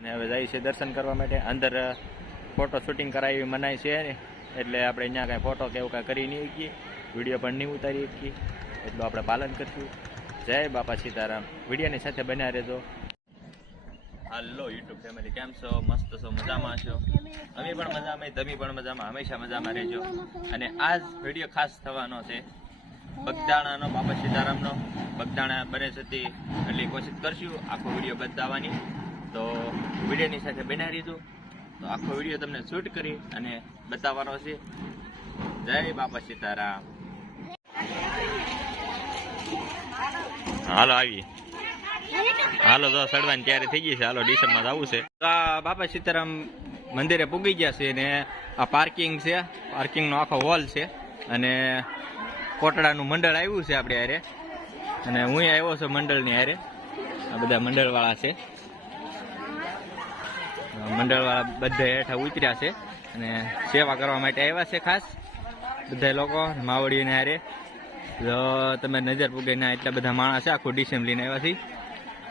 અને હવે જાય છે દર્શન કરવા માટે. અંદર ફોટો શૂટિંગ કરાવી મનાય છે. એટલે આપણે અહીંયા કાંઈ ફોટો કે એવું કાંઈ કરી નહીં શકીએ. વીડિયો પણ નહીં ઉતારી શકીએ. એટલું આપણે પાલન કરશું. જય બાપા સીતારામ. વિડીયોની સાથે બન્યા રહેજો. હાલો યુટ્યુબ ફેમિલી કેમ છો? મસ્ત છો? મજામાં છો? અમે પણ મજામાં તમે પણ મજામાં, હંમેશા મજામાં રહેજો. અને આ જ વીડિયો ખાસ થવાનો છે બગદાણાનો, બાપા સીતારામનો. બગદાણા બને છે તે કોશિશ કરશું આખો વીડિયો બતાવવાની. તો વિડીયોની સાથે બનાવી દીધું. તો આખો વીડિયો તમને શૂટ કરી અને બતાવવાનો છે. જય બાપા સીતારામ. હાલો આવી. હાલો તો સડવાની તૈયારી થઈ ગઈ છે. હાલો ડિસેમ્બરમાં આવું છે. તો આ બાપા સીતારામ મંદિરે પૂગી ગયા છે ને આ પાર્કિંગ છે. પાર્કિંગનો આખો હોલ છે. અને કોટડાનું મંડળ આવ્યું છે આપણે હારે. અને હું આવ્યો છું મંડળની હારે. આ બધા મંડળવાળા છે. મંડળવાળા બધા હેઠા ઉતર્યા છે અને સેવા કરવા માટે આવ્યા છે ખાસ. બધા લોકો માવડીને હારે. જો તમે નજર પૂગીને એટલા બધા માણસ છે, આખું ડિસેમ્બલીને આવ્યા છે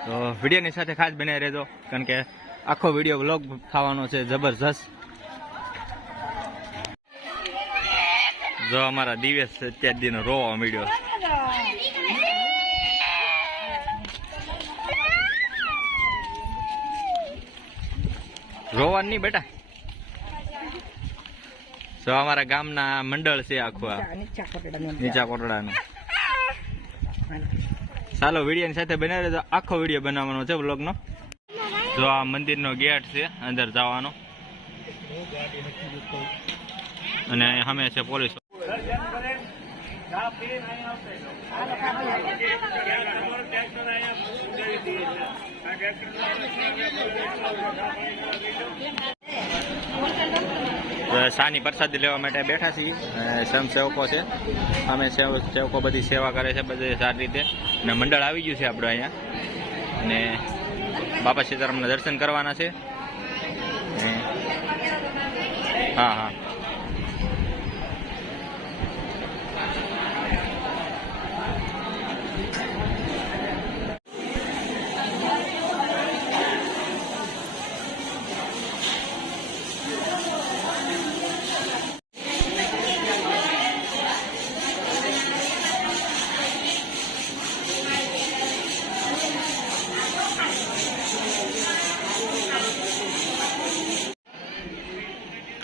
તો વિડીયોની સાથે ખાસ બનાવી રહેજો, કારણ કે આખો વીડિયો વ્લોગ થવાનો છે જબરજસ્ત. જો અમારા દિવેશ અત્યાર દીનો રોવા મળ્યો રોવાનું નહીં બેટા. જો અમારા ગામના મંડળ છે આખું આ. નીચા કોટડાનું ચાલો વિડીયોની સાથે બનાવી રહેજો. આખો વીડિયો બનાવવાનો છે વ્લોગનો. જો આ મંદિરનો ગેટ છે, અંદર જવાનો. અને સામે છે પોલીસ. સાની પ્રસાદી લેવા માટે બેઠા છીએ. સ્વયંસેવકો છે. અમે સેવ સેવકો બધી સેવા કરે છે, બધી સારી રીતે. અને મંડળ આવી ગયું છે આપણે અહીંયા. અને બાપા સીતારામના દર્શન કરવાના છે. હા હા.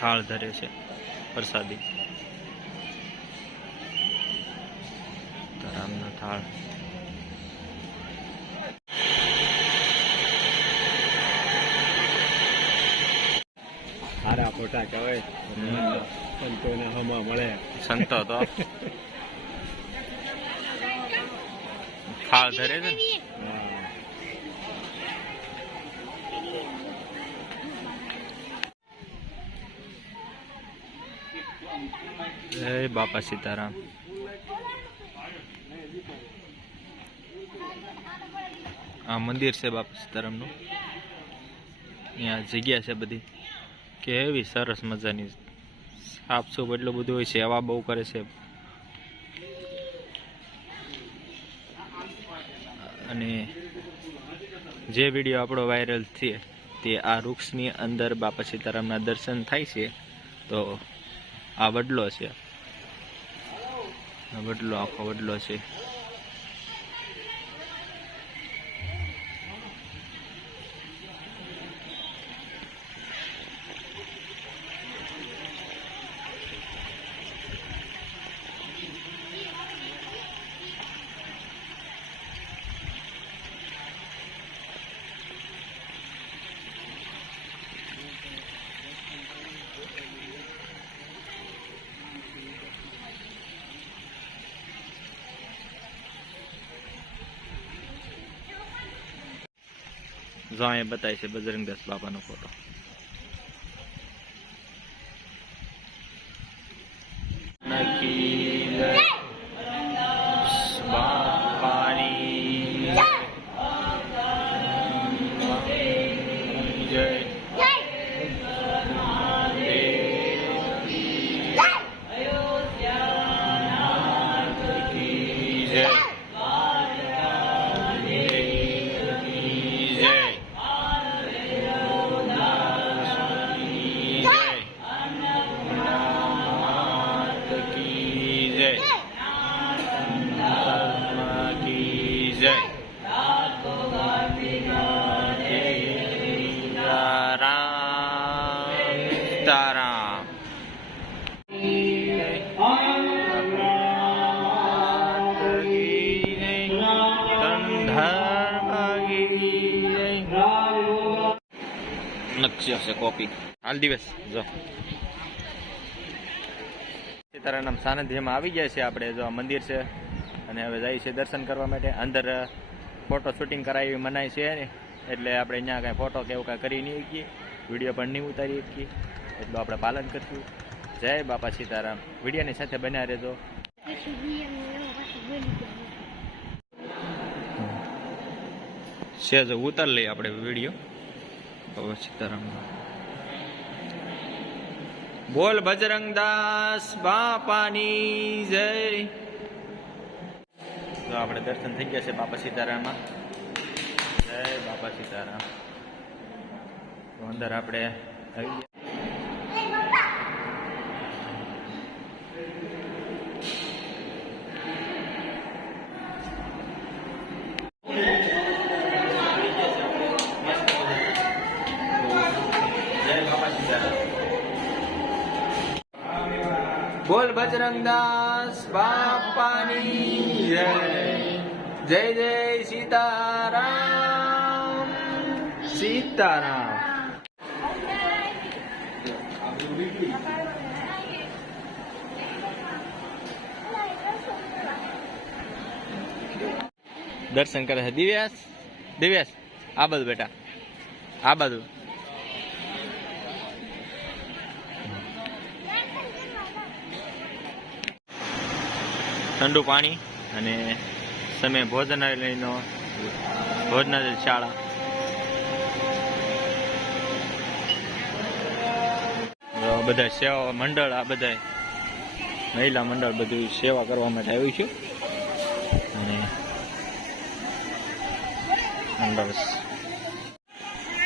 થાળ ધરે છે પ્રસાદી. રામનો થાળ. સારા ફોટા કહેવાય. સંતોને હમા મળે. સંતો તો. થાળ ધરે છે જય બાપા સીતારામ. આ મંદિર છે બાપા સીતારામનું. અહીંયા જગ્યા છે બધી. કેવી સરસ મજાની. સાફસૂફ એટલું બધું હોય છે, હવા બહુ કરે છે. અને જે વીડિયો આપણો વાયરલ થયે તે આ વૃક્ષની અંદર બાપા સીતારામના દર્શન થાય છે, તો આ વડલો છે. વડલો આખો વડલો છે. જો અહીંયા બતાય છે બજરંગદાસ બાપાનો ફોટો જય. કી જય તારામ લક્ષ્ય છે કોપી હાલ દિવસ જો. સીતારામ સાનિધ્યમાં આવી ગયા છે. આપણે જો આ મંદિર છે અને હવે જાય છે દર્શન કરવા માટે. અંદર ફોટો શૂટિંગ કરાવી મનાય છે. ને એટલે આપણે અહીંયા કાંઈ ફોટો કે એવું કાંઈ કરી નહીં શકીએ. વીડિયો પણ નહીં ઉતારી શકીએ. એટલું આપણે પાલન કરશું. જય બાપા સીતારામ. વિડીયોની સાથે બન્યા રહેજો. છે. સેજ ઉતાર લઈએ આપણે વીડિયો. બાપા સીતારામ બોલ બજરંગ દાસ, બાપાની જય. તો આપણે દર્શન થઈ ગયા છે બાપા સીતારામમાં. જય બાપા સીતારામ. તો અંદર આપણે આવી બોલ બજરંગ દાસ, બાપાની જય. જય જય સીતારામ. સીતારામ. દર્શન કરે છે. દિવ્યાસ દિવ્યાસ, આ બધું બેટા. આ બાજુ. ઠંડુ પાણી અને સમય ભોજનાલયનો ભોજનાલય શાળા. બધા સેવા મંડળ, આ બધા મહિલા મંડળ બધું સેવા કરવા માટે આવ્યું છે.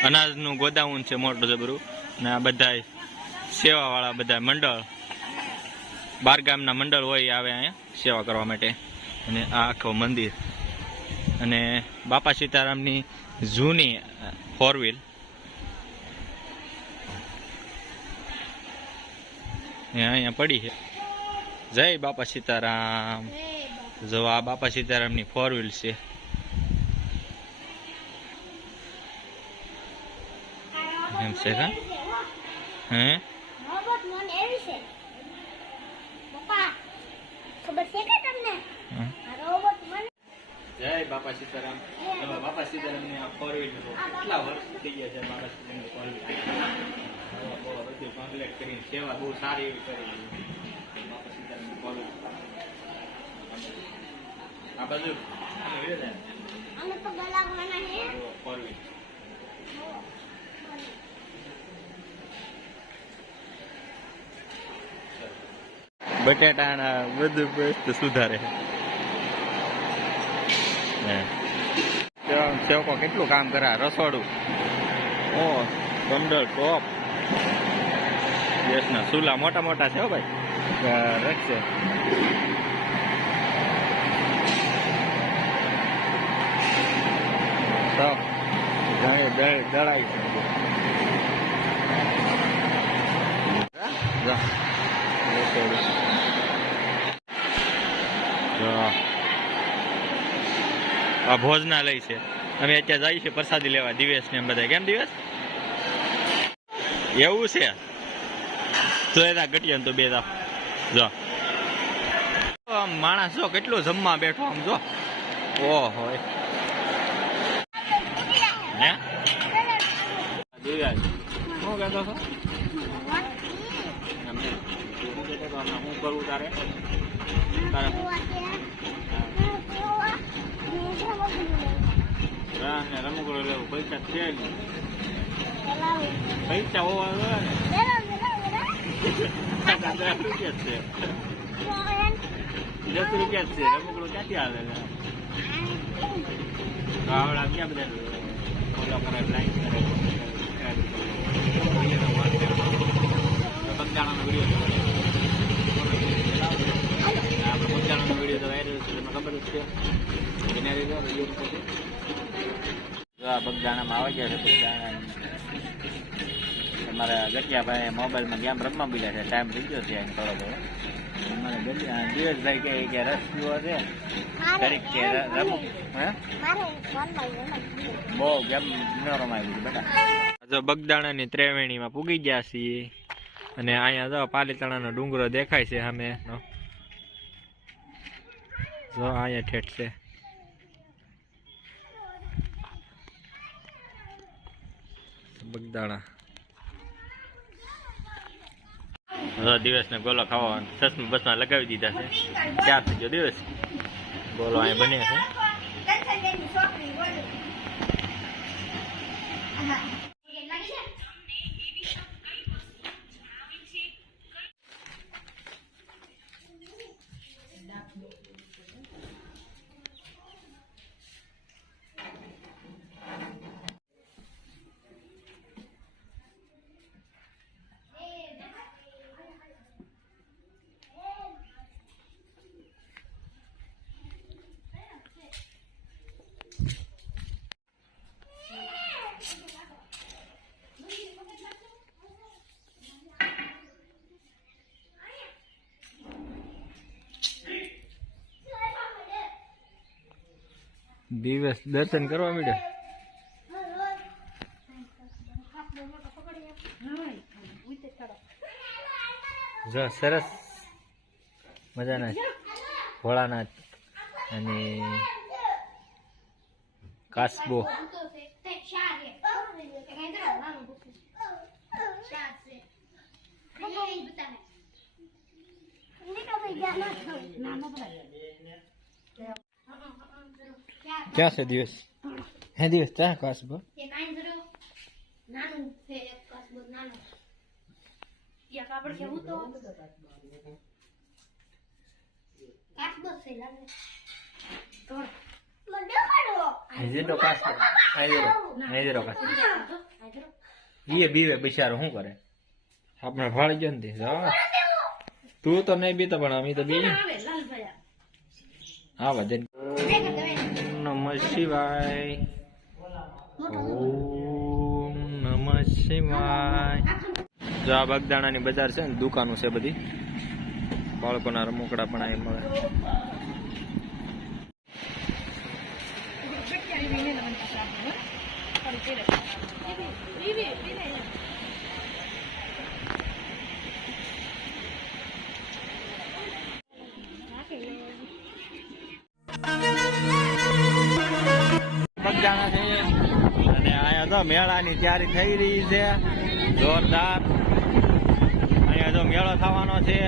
અનાજનું ગોદાઉન છે મોટું જબરું. અને આ બધા સેવાવાળા બધા મંડળ, બાર ગામના મંડળ હોય આવે અહીંયા. સેવા કરવા માટે. અને આ આખો મંદિર. અને બાપા સીતારામની જૂની ફોર વ્હીલ અહીંયા પડી છે. જય બાપા સીતારામ. જો આ બાપા સીતારામની ફોર વ્હીલ છે. એમ છે હા હે? છે કે તમને? હમ. આ રોબોટ મને જય બાપા સીતારામ. બાપા સીતારામની આ ફોર વ્હીલ કેટલા વર્ષ થઈ ગયા છે બાપા સીતારામની ફોર વ્હીલ બધું કમ્પ્લીટ કરીને સેવા બહુ સારી એવી કરી બાપા સીતારામની ફોર વ્હીલ આ બાજુ. ને, અમે તો ગલાગવાના છે ફોર વ્હીલ બટેટાના બધું વસ્તુ સુધારે. સેવકો કેટલું કામ કરે? રસોડું? ઓ બંડલ ટોપ ગેસના ચૂલા મોટા મોટા છે હો ભાઈ. રાખશે જા. રસોડું. ભોજનાલય છે. અમે અત્યારે જઈએ છીએ પ્રસાદી લેવા દિવેશ ને એમ બધા કેમ દિવસ? એવું છે. તો એના ઘટિયા તો બે દા જો. આમ માણસ જો કેટલું જમવા બેઠો આમ જો. ઓહો. હે? શું કહેતો છો. તું કરવું તારે? તારે? રાહ ને રમકડું લેવું પૈસા છે નહીં પૈસા હોવા જોઈએ ને દસ રૂપિયા જ છે દસ રૂપિયા જ છે રમકડું ક્યાંથી આવે છે તો આવડા ક્યાં બધા ઓલા કરે લાઈન કરે બંગાળાનો વીડિયો આપણે આ બગદાણામાં આવી ગયા છે બગદાણા. અમારા ગટિયાભાઈ મોબાઈલમાં ગેમ રમવા બીજા છે ટાઈમ થઈ ગયો છે થોડો થોડો. અમારે ગટિયા દિવસભાઈ કહે કે રસ પીવો છે. મારે કે ર- હે? માં બહુ ગેમ ન રમાય બેટા. જો બગદાણાની ત્રેવેણીમાં પૂગી ગયા છીએ અને અહીંયા જો પાલીતાણાનો ડુંગરો દેખાય છે સામે. જો અહીંયા ઠેઠ છે. બગદાણા. દિવસને ગોલો ખાવા ચશ્મા બસમાં લગાવી દીધા છે. ચાર થઈ ગયો દિવસ? ગોલો અહીંયા બન્યા છે. દિવસ દર્શન કરવા માંડ્યા જો સરસ મજાના ભોળાનાથ અને કાસબો. ક્યાં છે દિવસ હે દિવસ ક્યાં કાસબો બીવે બિચારો શું કરે આપણે ફાળી ગયો ને તું તો નહીં બીતો પણ અમે તો બી હા વજન નમ શિવાય. ઓમ નમ જો આ બગદાણાની બજાર છે ને, દુકાનો છે બધી. બાળકોના રમકડા પણ અહીં મળે. અને અહીંયા તો મેળાની તૈયારી થઈ રહી છે. જોરદાર. અહીંયા જો મેળો થવાનો છે.